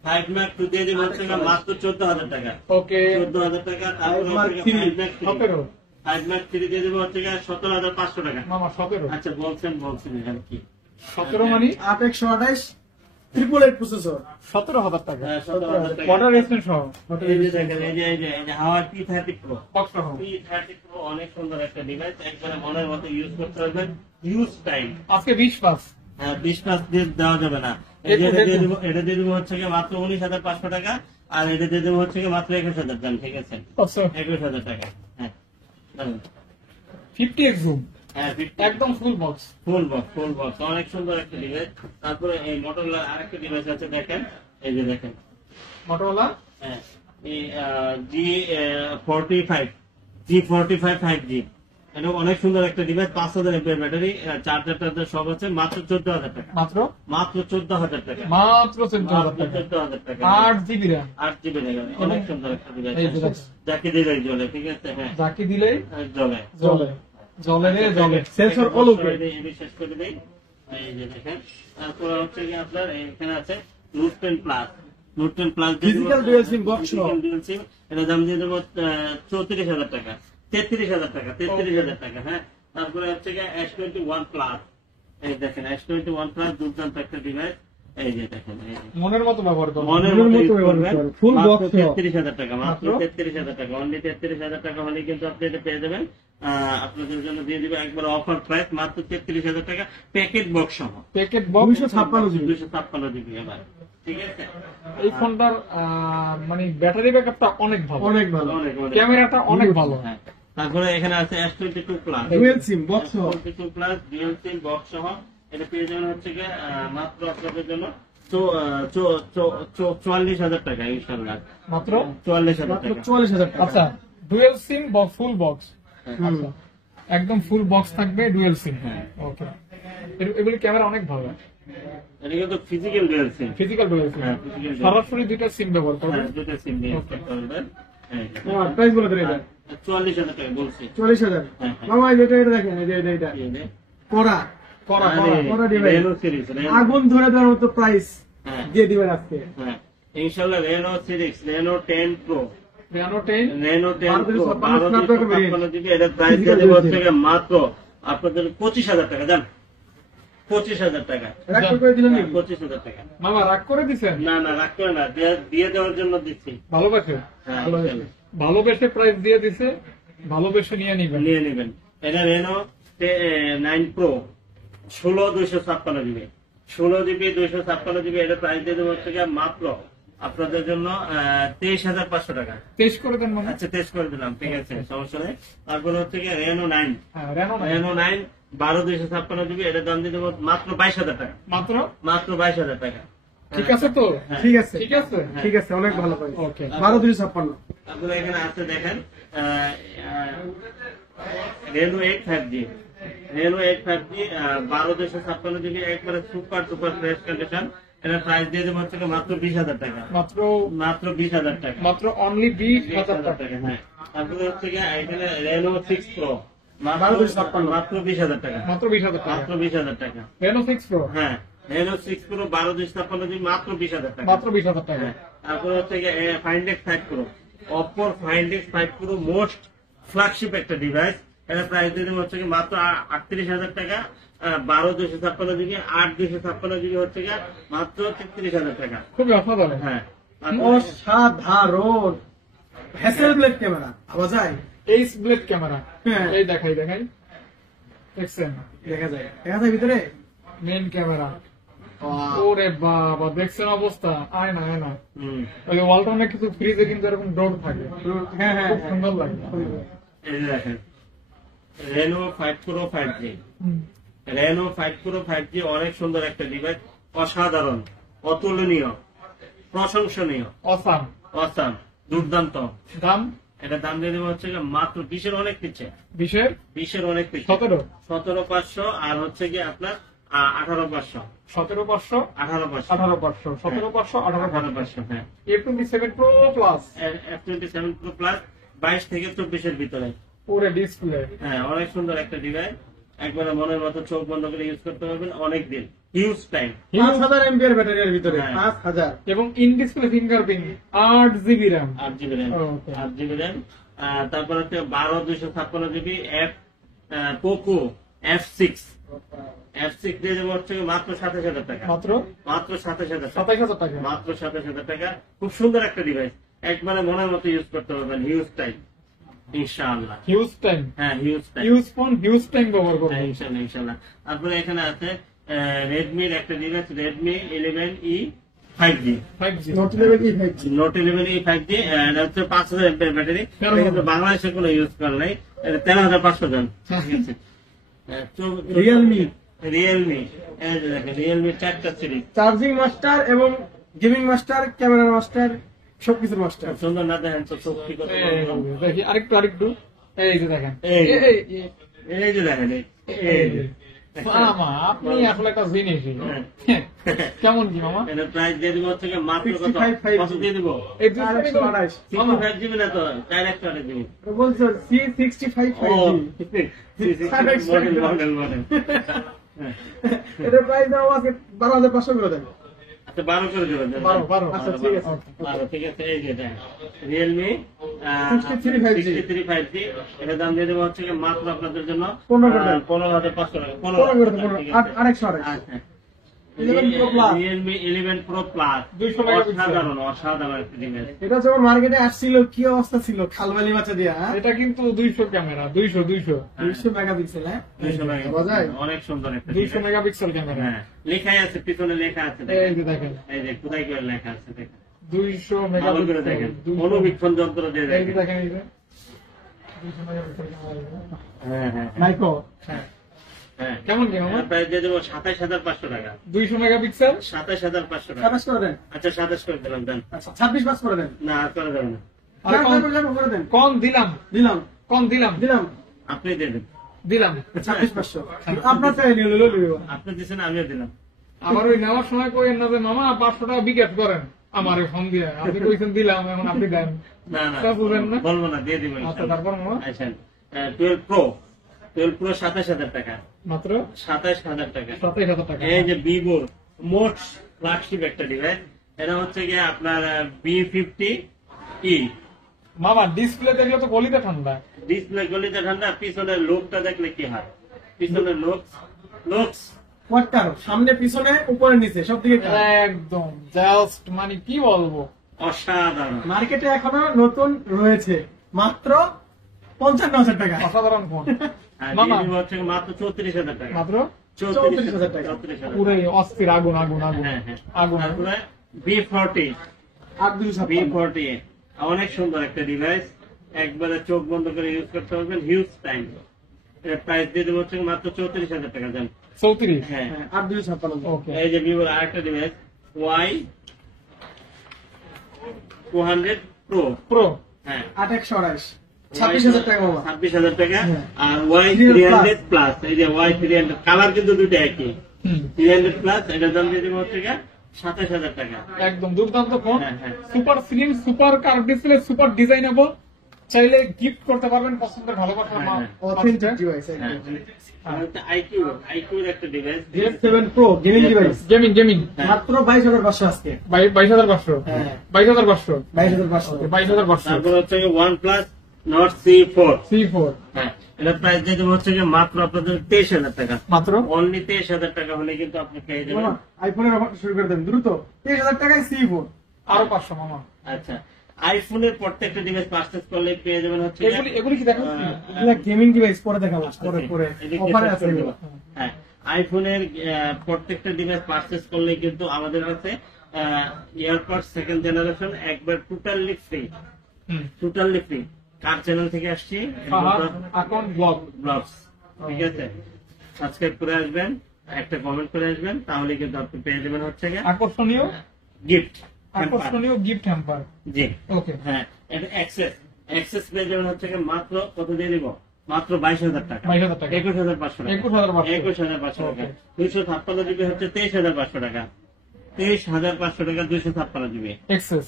5 Mark 2 দিয়ে দিব হচ্ছে গিয়ে মাত্র 14,000 টাকা। ওকে 14,000 টাকা। তারপরে 5 Mark হচ্ছে গিয়ে 5 Mark 3 17 5 Mark 3 দিয়ে দিব হচ্ছে গিয়ে 17,500 টাকা। মামা 17 আচ্ছা, বলছেন এখানে কি 17 মানে 8/128 888 প্রসেসর। 17,000 টাকা। 17,000 টাকা। ওয়াটার রেজিস্ট্যান্ট সহ এই যে দেখেন, এই যে হাওয়ার P30 Pro। বক্স সহ। P30 Pro অনেক সুন্দর একটা ডিভাইস, একবারে মনের মতো ইউজ করতে পারবেন, ইউজ টাইম। আজকে 20 পাস। হ্যাঁ, 20 পাস দিয়ে দেওয়া যাবে না। এই যে এটা দিয়ে দিব হচ্ছে গিয়ে মাত্র 19,500 টাকা। আর এটা দিয়ে দেবো হচ্ছে গিয়ে মাত্র 21,000 টাকা। ঠিক আছে, আচ্ছা 21,000 টাকা। হ্যাঁ, 50x জুম হ্যাঁ, একদম ফুল বক্স। ফুল বক্স অনেক সুন্দর একটা ডিভাইস। তারপরে এই মোটরোলা আরেকটা ডিভাইস আছে দেখেন, এই যে দেখেন Motorola G45 5G। এটা অনেক সুন্দর একটা ডিভাইস, 5,000 mAh ব্যাটারি, চার্জার সব আছে, মাত্র 14,000 টাকা। মাত্র মাত্র 14,000 টাকা। মাত্র 14,000 মাত্র টাকা। 14,000 টাকা। 8 জিবি RAM। 8 জিবি র্যাম, অনেক সুন্দর একটা এই যে ডিভাইস, দেখেন। যাকে দিলেই জ্বলে। ঠিক আছে, হ্যাঁ, যাকে দিলেই জ্বলে। জ্বলে। জ্বলে রে জ্বলে। সেন্সর এটা অলৌকিক। সবাই দিয়ে শেষ করে দেই। এই যে দেখেন, তারপরে হচ্ছে কি আপনার এখানে আছে note 10 plus. Note 10 plus Digital dual SIM box সহ। এটা দাম দিয়ে দেবো 34,000 টাকা, 33,000 টাকা, 33,000 টাকা। হ্যাঁ, তারপরে হচ্ছে কি S21 প্লাস। এই দেখেন S21 প্লাস, দুর্দান্ত একটা ডিভাইস। এই যে দেখেন, এই যে মনের মতো ব্যবহার করো। মনের মনের মতো মতো use ব্যবহার করবেন। করবেন। Full মাত্র box সহ। 33,000 টাকা, মাত্র মাত্র 33,000 টাকা, অনলি 33,000 টাকা হলে কিন্তু আপনি এটা পেয়ে যাবেন। আপনাদের জন্য দিয়ে দিবে একবার অফার প্রাইস, মাত্র 33,000 টাকা, প্যাকেট বক্স সহ। Packet box 256 GB. 256 জিবি এবার। ঠিক আছে, এই ফোনটার মানে ব্যাটারি ব্যাকআপটা অনেক ভালো, অনেক ভালো। অনেক অনেক। ক্যামেরাটা অনেক ভালো। হ্যাঁ, তারপরে এখানে আছে S22 plus. Dual SIM box সহ। S22 plus dual SIM box সহ। এটা পেয়ে যাবেন হচ্ছে গিয়ে মাত্র আপনাদের জন্য 44,000 টাকা ইনশাআল্লাহ। মাত্র 44,000 মাত্র টাকা। 44,000 টাকা। আচ্ছা আচ্ছা সিম বক্স, ফুল বক্স, হুম। একদম ফুল বক্স থাকবে, ডুয়েল সিম। হ্যাঁ। ওকে, এগুলি ক্যামেরা অনেক ভালো, এটা কিন্তু ফিজিক্যাল ডুয়াল সিম। ফিজিক্যাল ডুয়েল সিম। হ্যাঁ, physical dual সরাসরি দুইটা সিম ব্যবহার করবে। হ্যাঁ, দুটো সিম দিয়ে Okay. করতে পারবেন। হ্যাঁ, প্রাইস বলে দেন এটা। 44,000 টাকা বলছি। 40,000। হ্যাঁ, হ্যাঁ। মামা এটা দেখেন, এই যে এটা এই যে, করা করা করা device। রেনো সিরিজ, আগুন ধরে দেওয়ার মতো প্রাইস হ্যাঁ, দিয়ে দিবেন আজকে। হ্যাঁ, ইনশাআল্লাহ Reno series, Reno 10 pro, Reno 10 Reno 10 pro 1256 1256 GB. এটা প্রাইস দিয়ে দেবো হচ্ছে গিয়ে মাত্র আপনাদের 25,000 টাকা। জান, 25,000 টাকা। রাখ করে দিলেন হ্যাঁ, নাকি? 25,000 টাকা। মামা রাগ করে দিছেন? না না, রাখ করে না, দিয়ে দেওয়ার জন্য দিচ্ছি। ভালোবাসে, হ্যাঁ, ভালোবাসে। ভালোবেসে প্রাইস দিয়ে দিছে, ভালোবেসে নিয়ে নিবেন। নিয়ে নেবেন। এটা Reno 9 pro 16,256 GB, 16 GB 256 GB. এটা প্রাইস দিয়ে দেবো হচ্ছে গিয়ে মাত্র আপনাদের জন্য 23,500 টাকা। টেস্ট করে দেন মানে। আচ্ছা, টেস্ট করে দিলাম, ঠিক আছে, সমস্যা নেই। তারপরে হচ্ছে গিয়ে রেনো 9, হ্যাঁ, রেনো না। Reno 9 12,256 GB. এটার দাম দিয়ে দেবো মাত্র 22,000 টাকা, মাত্র। মাত্র 22,000 টাকা। ঠিক আছে তো? হ্যাঁ। ঠিক আছে, ঠিক আছে। ঠিক আছে, অনেক ভালো প্রাইস। ওকে। 12,256। তারপরে এখানে আছে দেখেন Reno 8 5G, Reno 8 5G 12,256 GB, একবারে সুপার সুপার ফ্রেশ কন্ডিশন। এটা প্রাইস দিয়ে দেবো হচ্ছে মাত্র 20,000 টাকা, মাত্র মাত্র 20,000 টাকা, মাত্র অনলি 20,000 টাকা। টাকা। হ্যাঁ, তারপরে হচ্ছে গিয়ে এখানে রেনো 6 প্রো মাত্র 20,000 টাকা, মাত্র 20,000 টাকা। মাত্র 20,000 টাকা। রেনো 6 প্রো হ্যাঁ, রেনো 6 প্রো 12/256 জিবি মাত্র 20,000 টাকা। মাত্র 20,000 টাকা। হ্যাঁ, তারপরে হচ্ছে গিয়ে Find X5 Pro, Oppo Find X5 Pro most flagship একটা ডিভাইস। এটা প্রাইস দিয়ে দেবো হচ্ছে গিয়ে মাত্র 38,000 টাকা, 12/256 জিবি, 8/256 জিবি হচ্ছে গিয়ে মাত্র 33,000 টাকা। খুবই অসাধারণ। হ্যাঁ, অসাধারণ হ্যাসেল ব্লেড ক্যামেরা পাওয়া যায়, এইচ ব্লেড ক্যামেরা। হ্যাঁ। এই দেখাই দেখছেন দেখা যায় ভিতরে মেইন ক্যামেরা। ওরে বাবা, দেখছেন অবস্থা? আয় না হুম, ওই ওয়ালটনের কিছু ফ্রিজে কিন্তু এরকম ডোর থাকে, হ্যাঁ হ্যাঁ খুব সুন্দর লাগে। এই যে দেখেন Reno 5 Pro 5G, hmm. Reno 5 Pro 5G অনেক সুন্দর একটা ডিভাইস, অসাধারণ, অতুলনীয়, প্রশংসনীয়, অসাম। অসাম, দুর্দান্ত। দাম এটা দাম দিয়ে দেবো হচ্ছে গিয়ে মাত্র 20-এর অনেক পিছিয়ে, 20-এর 20-এর অনেক পিছিয়ে, 17, 17,500 আর হচ্ছে গিয়ে আপনার 18,500, 17,500, 18,500, 18,500, 17,500, 18,500। 18,500। হ্যাঁ, A27 Pro Plus। F27 Pro Plus 22 থেকে 24-এর ভিতরে। পুরো ডিসপ্লে। হ্যাঁ, অনেক সুন্দর একটা ডিভাইস, একবারে মনের মতো চোখ বন্ধ করে ইউজ করতে পারবেন অনেক দিন, হিউজ টাইম। 5,000 এমপিআর ব্যাটারির ভিতরে, হ্যাঁ। 5,000। এবং in display fingerprint, 8GB RAM। 8GB RAM, Okay. 8GB RAM। তারপর হচ্ছে 12/256 জিবি পোকো F6 দিয়ে দেবো হচ্ছে মাত্র 27,000 টাকা, মাত্র মাত্র 27,000 টাকা, 27,000 টাকা। মাত্র 27,000 টাকা। খুব সুন্দর একটা ডিভাইস, একবারে মনের মতো ইউজ করতে পারবেন, হিউজ টাইম ইনশাআল্লাহ। হিউজ টাইম, হ্যাঁ, huge time, huge phone, huge time ব্যবহার করবো। হ্যাঁ, ইনশাআল্লাহ ইনশাআল্লাহ। তারপরে এখানে আছে রেডমির একটা device, Redmi 11E 5G, 5G। Note eleven E 5G। Note 11E 5G, এটা হচ্ছে 5,000 এমপিআর ব্যাটারি, তেরো কিন্তু বাংলাদেশে কোনো ইউজ করা নাই, 13,500 জন। ঠিক আছে। রিয়েলমি রিয়েলমি, এই যে দেখেন রিয়েলমি 4টা সিরিজ, চার্জিং মাস্টার এবং গেমিং মাস্টার, ক্যামেরা মাস্টার, সবকিছুর মাস্টার। খুব সুন্দর না? দেখেন তো চোখ কি কথা এই দেখি আরেকটু এই যে দেখেন, এই যে। এই, এই, এই যে দেখেন এই যে। মামা আপনি আসলে একটা জিনিস। কেমন কি মামা? এটা প্রাইস দিয়ে দিব হচ্ছে গিয়ে মাত্র কত? 65 কত দিয়ে দিব? এই 428 মামা 65 জিবি না তো, ডাইরেক্ট করে দিবি। বলছো C65 ও 5G। মডেল। এটা প্রাইস দাও আছে 12,500 করে দেন। আচ্ছা 12 করে দেবেন। 12, আচ্ছা ঠিক আছে। 12, ঠিক আছে। এই যে রিয়েলমি 63 5G। 63 5G, এটা দাম দিয়ে দেবো হচ্ছে গিয়ে মাত্র আপনাদের জন্য 15 করে দেন। 15,500 টাকা। 15 করে দেন, 828। আচ্ছা। 11 Pro Plus। Realme 11 Pro Plus, 200 megapixel. অসাধারণ অসাধারণ একটা ডিভাইস। এটা যখন মার্কেটে আসছিল কি অবস্থা ছিল, খালবালি মাচা দিয়া, হ্যাঁ? এটা কিন্তু 200 ক্যামেরা, 200 200 মেগাপিক্সেল, হ্যাঁ? 200 মেগা, পাওয়া যায়? অনেক সুন্দর একটা 200 device। Megapixel camera. হ্যাঁ, লেখাই আছে, পিছনে লেখা আছে, এই দেখেন। যে দেখেন এই যে কোথায় করে লেখা আছে দেখেন, 200 ভালো করে দেখেন, মেগাপিক্সেল। অনুবীক্ষণ যন্ত্র দিয়ে এই যে দেখেন। দেখেন, এই যে 200 মেগাপিক্সেল ক্যামেরা। হ্যাঁ হ্যাঁ মাইক্রো। হ্যাঁ, হ্যাঁ। কেমন কি মামা? প্রাইস দিয়ে দেবো 27,500 টাকা, 200 মেগাপিক্সেল। 27,500 টাকা। 27 করে দেন। আচ্ছা 27 করে দিলাম, দেন। আচ্ছা 26 পাস করে দেন। না, আর করা যাবে না, আরে না, কম- না, না, করে দেন। কম দিলাম, দিলাম কম দিলাম, দিলাম আপনি দিয়ে দেন। দিলাম। 26,500। আপনার চাই নিল লইব। আপনি দিচ্ছেন, আমিও দিলাম। আবার ওই নেওয়ার সময় কইেন না যে মামা 500 টাকা বিকাশ করেন আমার ফোন দিয়ে, আপনি কইছেন দিলাম, এখন আপনি দেন। না না, তা বলবেন না? বলবো না, দিয়ে দিব। আচ্ছা, তারপর মামা? আচ্ছা 12 Pro 27,000 টাকা, মাত্র 27,000 টাকা। 27,000 টাকা। এই যে ভিভোর মোস্ট ফ্ল্যাগশিপ একটা ডিভাইস, এটা হচ্ছে গিয়ে আপনার B50E। মামা ডিসপ্লে দেখলে তো গলিতে ঠান্ডা। ডিসপ্লে গলিতে ঠান্ডা, পিছনের লোকটা দেখলে কি হয়, পিছনের লুকস কোয়ার্টার, সামনে পিছনে উপরে নিচে সব দিকে কাজ। একদম জাস্ট মানে কি বলবো, অসাধারণ। মার্কেটে এখনো নতুন রয়েছে মাত্র 55,000 টাকা। অসাধারণ ফোন। আর মামা দিয়ে দিব হচ্ছে মাত্র 34,000 টাকা, মাত্র 34,000 টাকা। 34,000। পুরো অস্থির আগুন আগুন আগুন হ্যাঁ হ্যাঁ। আগুন। তারপরে B40, 8,256। অনেক সুন্দর একটা ডিভাইস, একবারে চোখ বন্ধ করে ইউজ করতে পারবেন, হিউজ টাইম। এর প্রাইস দিয়ে দেবো হচ্ছে মাত্র 34,000 টাকা, দেন। 34। হ্যাঁ, হ্যাঁ, 8,256। ওকে। এই যে ভিভোর আরেকটা ডিভাইস Y200 Pro। প্রো হ্যাঁ, 8,128। 26,000 টাকা বাবা। 26,000 টাকা। হ্যাঁ। আর Y300 প্লাস, এই যে Y300 কালার কিন্তু দুটো একই, হুম 300 প্লাস, এটার দাম দিয়ে দেবো হচ্ছে 27,000 টাকা। একদম দুর্দান্ত ফোন, হ্যাঁ, হ্যাঁ। Super slim, super curve display, super designable, চাইলে গিফট করতে পারবেন পছন্দের ভালোবাসার হ্যাঁ, হ্যাঁ। অথেন্টিক ডিভাইস হ্যাঁ। আর একটা IQ-র একটা device. Z7 Pro gaming device gaming মাত্র 22,500 আজকে। 22,500, হ্যাঁ। 22,500, 22,500 22,500 তারপর হচ্ছে OnePlus Nord C4। C4 হ্যাঁ, এটা প্রাইস দিয়ে দেবো হচ্ছে গিয়ে মাত্র আপনাদের 23,000 টাকা। মাত্র অনলি 23,000 টাকা হলে কিন্তু আপনি পেয়ে যাবেন। মামা আইফোনের অফার শুরু করে দেন দ্রুত। 23,000 টাকায় C4 আরো 500 মামা। আচ্ছা, আইফোনের প্রত্যেকটা ডিভাইস পারচেজ করলে পেয়ে যাবেন হচ্ছে গিয়ে, এগুলি কি দেখেন? এগুলা গেমিং ডিভাইস পরে দেখাবো, পরে এদিকে অফারে check আছে করে এগুলো। দেবো। হ্যাঁ, আইফোনের প্রত্যেকটা ডিভাইস পারচেজ করলে কিন্তু আমাদের কাছে এয়ারপড সেকেন্ড জেনারেশন একবার টোটালি ফ্রি, টোটালি ফ্রি। কার চ্যানেল থেকে আসছি? Account blog. ব্লগস। ঠিক আছে, সাবস্ক্রাইব করে আসবেন, একটা কমেন্ট করে আসবেন, তাহলে কিন্তু আপনি পেয়ে যাবেন হচ্ছে গিয়ে আকর্ষণীয় গিফট। Gift hamper. জি, ওকে, হ্যাঁ, এটা অ্যাক্সেস পেয়ে যাবেন হচ্ছে গিয়ে মাত্র কত দিয়ে দিব? মাত্র 22,000 টাকা। 22,000 টাকা। 21,500 টাকা। 21,500 21,500 টাকা। ওকে। 256 জিবি হচ্ছে 23,500 টাকা। 23,500 টাকা 256 জিবি। এক্সেস।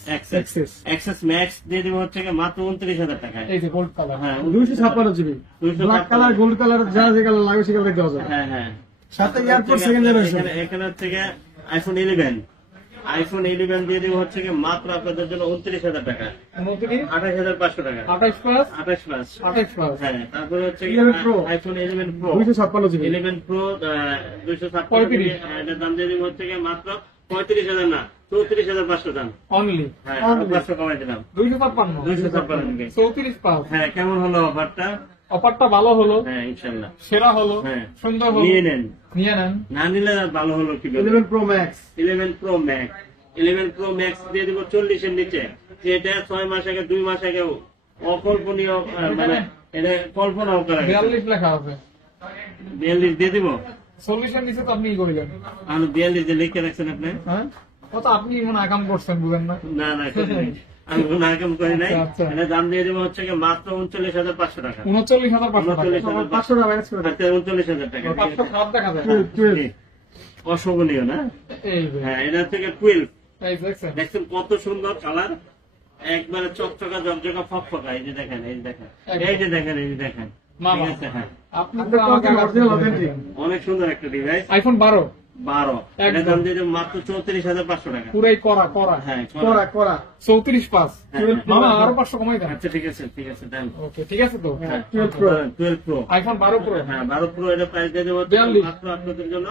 অ্যাক্সেস ম্যাক্স দিয়ে দিব হচ্ছে গিয়ে মাত্র 29,000 টাকায়। এই যে গোল্ড কালার। হ্যাঁ, 256 GB, 256 black colour, gold colour, যা যে কালার লাগে সে কালার দেওয়া যাবে। হ্যাঁ, হ্যাঁ। সাথে এয়ারপড সেকেন্ড জেনারেশন। এখানে হচ্ছে গিয়ে আইফোন 11 দিয়ে দিব হচ্ছে গিয়ে মাত্র আপনাদের জন্য 29,000 টাকা। 28,500 টাকা। 28 প্লাস 28 প্লাস। 28 প্লাস। হ্যাঁ, তারপরে হচ্ছে 11 Pro। IPhone 11 pro 256 GB. 11 pro 256 35 এটার দাম দিয়ে দিব হচ্ছে গিয়ে মাত্র 35,000 না, 34,500 দাম। অনলি হ্যাঁ, Only। 500 কমাই দিলাম। 256 256 দিবে। 34 প্লাস। হ্যাঁ, কেমন হলো অফারটা? অফারটা ভালো হলো, হ্যাঁ, ইনশাআল্লাহ। সেরা হলো, হ্যাঁ, সুন্দর হলো, নিয়ে নেন। নিয়ে নেন। না নিলে আর ভালো হলো কি বলবো? 11 Pro Max 11 pro max. 11 pro max দিয়ে দিব 40 এর নিচে, যেটা 6 মাস আগে 2 মাস আগে অকল্পনীয়, মানে এটা কল্পনাও করা গেছে। 42 লেখা আছে, 42 দিয়ে দিব। 40 এর নিচে তো আপনি করিলেন। আর 42 যে লিখে রাখছেন আপনি? হ্যাঁ, কত আপনি মনে আকাম করছেন, বুঝেন না? না না, করি নাই। আমি কোনো আইটেম করি নাই। আচ্ছা, আচ্ছা। এটা দাম দিয়ে দিব হচ্ছে গিয়ে মাত্র 39,500 টাকা। 39,500 টাকা। 500 টাকা ম্যানেজ করে দেন। আচ্ছা, 39,000 টাকা। 500 খারাপ দেখা যায়। 12 অশোভনীয় না? এই যে, হ্যাঁ, এটা হচ্ছে গিয়ে 12। এই দেখছেন? দেখছেন কত সুন্দর কালার, একবারে চকচকা জকজকা ফকফকা। এই যে দেখেন, এই যে দেখেন, এই যে দেখেন, এই যে দেখেন। মামা। ঠিক আছে, হ্যাঁ, আপনি তো আপনার আমাকে তো original authentic। অনেক সুন্দর একটা ডিভাইস। আইফোন 12 12। এটা একদম। দাম দিয়ে দেব মাত্র 34,500 টাকা। পুরাই করা করা। হ্যাঁ, করা করা 34 পাস। হ্যাঁ, মামা আরো 500 কমাই দেন। আচ্ছা, ঠিক আছে, ঠিক আছে, দেন। ওকে, ঠিক আছে তো। হ্যাঁ, 12 Pro। 12 প্রো। IPhone 12 pro. হ্যাঁ, 12 প্রো এটা প্রাইস দিয়ে দেবো 42 মাত্র আপনাদের জন্য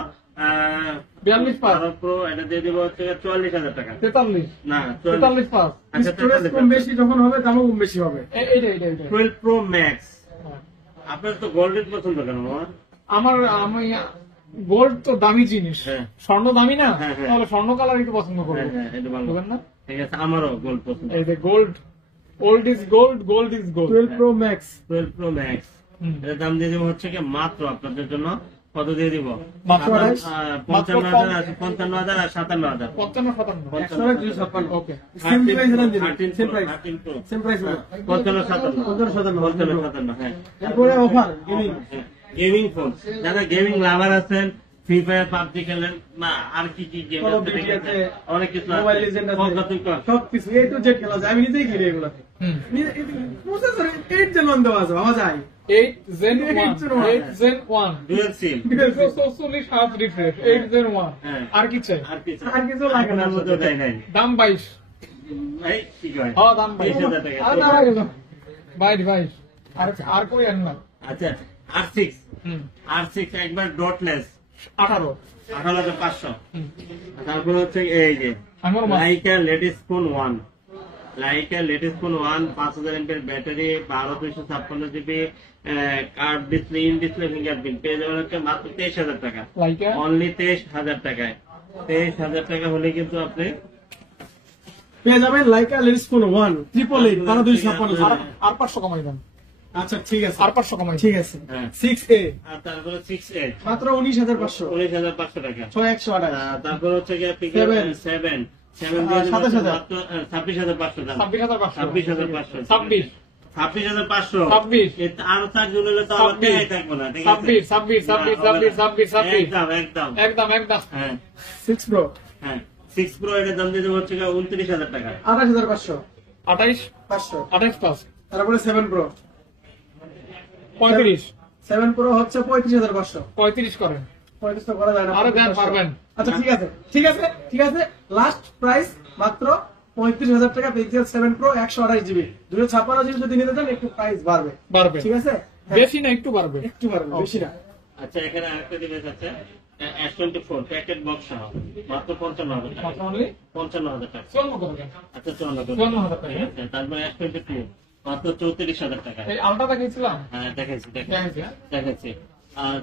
42 পাস। 12 প্রো এটা দিয়ে দেবো হচ্ছে 44,000 টাকা। 43 না, 43 পাস। আচ্ছা, স্টোরেজ কম বেশি যখন হবে দামও কম বেশি হবে। এইটা 12 প্রো ম্যাক্স। আপনার তো গোল্ডেন পছন্দ কেন মামা? আমি গোল্ড তো দামি জিনিস, হ্যাঁ। স্বর্ণ দামি না, হ্যাঁ, হ্যাঁ। তাহলে স্বর্ণ কালার একটু পছন্দ করবো, হ্যাঁ, হ্যাঁ, এটা ভালো। বুঝলেন না? ঠিক আছে, আমারও গোল্ড পছন্দ। এই যে gold, old is gold, gold is gold. 12 Pro Max 12 pro max. এটার দাম দিয়ে দেবো হচ্ছে কি মাত্র আপনাদের জন্য কত দিয়ে দিব? মাত্র 55,000 আছে, 55,000 আর 57,000। 55-57 256 ওকে। সেম প্রাইস রেঞ্জ দিন, 13 same price, 13 pro. Same price হবে। 55,000, 55,000, হ্যাঁ। এরপরে অফার গেমিং গেমিং ফোন, যারা গেমিং লাভার আছেন, ফ্রি ফায়ার, পাবজি খেলেন, না আর কি কি গেম Call of আছে, Duty ঠিক আছে, আছে, অনেক কিছু মোবাইল আছে। লিজেন্ড কত তুই কর। আছে, সবকিছু A to Z খেলা যায়। আমি নিজেই খেলি এগুলা। প্রসেসর 8 Gen 1 দেওয়া আছে, ভাবা যায়। 8 Gen 1, 8 Gen 1, dual SIM. 244 hertz refresh, 8 Gen 1। হ্যাঁ। আর কি চাই? আর কিছু আর কিছু লাগে না। আপনার মধ্যে দেয় নাই। দাম 22। এই কি কয়? হ্যাঁ, দাম 20,000 22। টাকা। আর দাঁড়া গেল 22। আর কই আন না। আচ্ছা, R6, R6 একবার ডটলেস 18। 18,500। তারপর হচ্ছে এই যে আমার মা Laika latest phone 1, Laika latest phone 1, 5000 mAh battery, 12/256 GB, curve display, in display fingerprint পেয়ে যাবেন হচ্ছে মাত্র 23,000 টাকা। লাইকা অনলি 23,000 টাকায়। 23,000 টাকা হলে কিন্তু আপনি পেয়ে যাবেন লাইকা লেটেস্ট ফোন 1 888 1256। আর 500 কমাই দেন। আচ্ছা ঠিক আছে, আর 500 কমাই। ঠিক আছে। হ্যাঁ। 6A আর তারপরে 6A মাত্র 19,500, 19,500 টাকা। 6128। তারপর হচ্ছে গিয়ে Seven। 7 27,000 মাত্র 26,500 দাম। 26,500। 26,500। 26 26,500। 26 আরো 4 জন হলে তো আবার 26 পেয়ে থাকবো না, ঠিক আছে? 26 না, হবে না। একদম একদম। একদম। হ্যাঁ, 6 Pro হ্যাঁ। 6 প্রো এর দাম দিয়ে দেবো হচ্ছে 29,000 টাকা। 28,500 28 500। প্লাস তারপরে 7 প্রো 35 7 প্রো হচ্ছে 35,500। 35 করেন 35 তো করা যায় না। আরো দেন পারবেন। আচ্ছা ঠিক আছে লাস্ট প্রাইস মাত্র 35,000 টাকা পিক্সেল 7 প্রো 128 জিবি 256 জিবি যদি নিতে চান একটু প্রাইস বাড়বে। বাড়বে ঠিক আছে, বেশি না একটু বাড়বে। একটু বাড়বে বেশি না। আচ্ছা এখানে আরেকটা ডিভাইস আছে S24 প্যাকেট বক্স সহ মাত্র 55,000 টাকা। মাত্র অনলি 55,000 টাকা। 54 করে দেন। আচ্ছা 54,000 54,000 টাকা। ঠিক আছে, তারপরে S22 মাত্র 34,000 টাকা। এই আলটা দেখিয়েছিলাম হ্যাঁ দেখাচ্ছি দেখাইছি, হ্যাঁ? দেখাচ্ছি। আর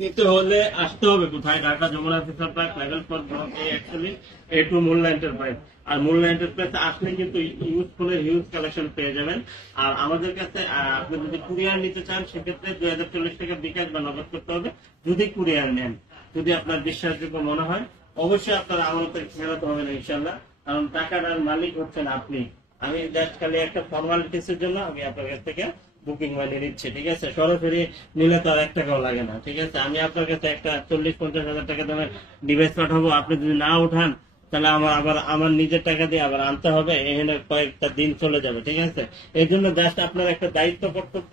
নিতে হলে আসতে হবে কোথায়? Dhaka Jamuna future park level 4 block A actually A2 Molla enterprise. আর মোল্লা এন্টারপ্রাইজ আসলে কিন্তু ইউজফুলের হিউজ কালেকশন পেয়ে যাবেন। আর আমাদের কাছে আপনি যদি কুরিয়ার নিতে চান সেক্ষেত্রে 2040 টাকা বিকাশ বা নগদ করতে হবে যদি কুরিয়ার নেন। যদি আপনার বিশ্বাসযোগ্য মনে হয় অবশ্যই আপনার আমাদের ফেরত হবে না ইনশাল্লাহ, কারণ টাকাটার মালিক হচ্ছেন আপনি। আমি জাস্ট খালি একটা ফর্মালিটিস এর জন্য আমি আপনার কাছ থেকে বুকিং মানি নিচ্ছে। ঠিক আছে, সরাসরি নিলে তো আর 1 টাকাও লাগে না। ঠিক আছে, আমি আপনার কাছে একটা 40-50 হাজার টাকা দামের ডিভাইস পাঠাবো, আপনি যদি না উঠান তাহলে আমার নিজের টাকা দিয়ে আবার আনতে হবে, এখানে কয়েকটা দিন চলে যাবে। ঠিক আছে, এই জন্য জাস্ট আপনার একটা দায়িত্ব কর্তব্য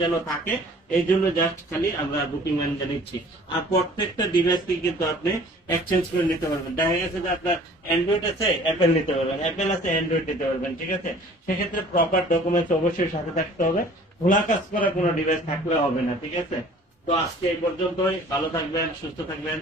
যেন থাকে, এই জন্য জাস্ট খালি আমরা বুকিং মানিটা নিচ্ছি। আর প্রত্যেকটা ডিভাইসকে কিন্তু আপনি এক্সচেঞ্জ করে নিতে পারবেন। দেখা গেছে যে আপনার অ্যান্ড্রয়েড আছে, অ্যাপেল নিতে পারবেন, অ্যাপেল আছে, অ্যান্ড্রয়েড নিতে পারবেন। ঠিক আছে, সেক্ষেত্রে প্রপার ডকুমেন্টস অবশ্যই সাথে থাকতে হবে, খোলা কাজ করা কোনো ডিভাইস থাকলে হবে না। ঠিক আছে, তো আজকে এই পর্যন্তই। ভালো থাকবেন, সুস্থ থাকবেন।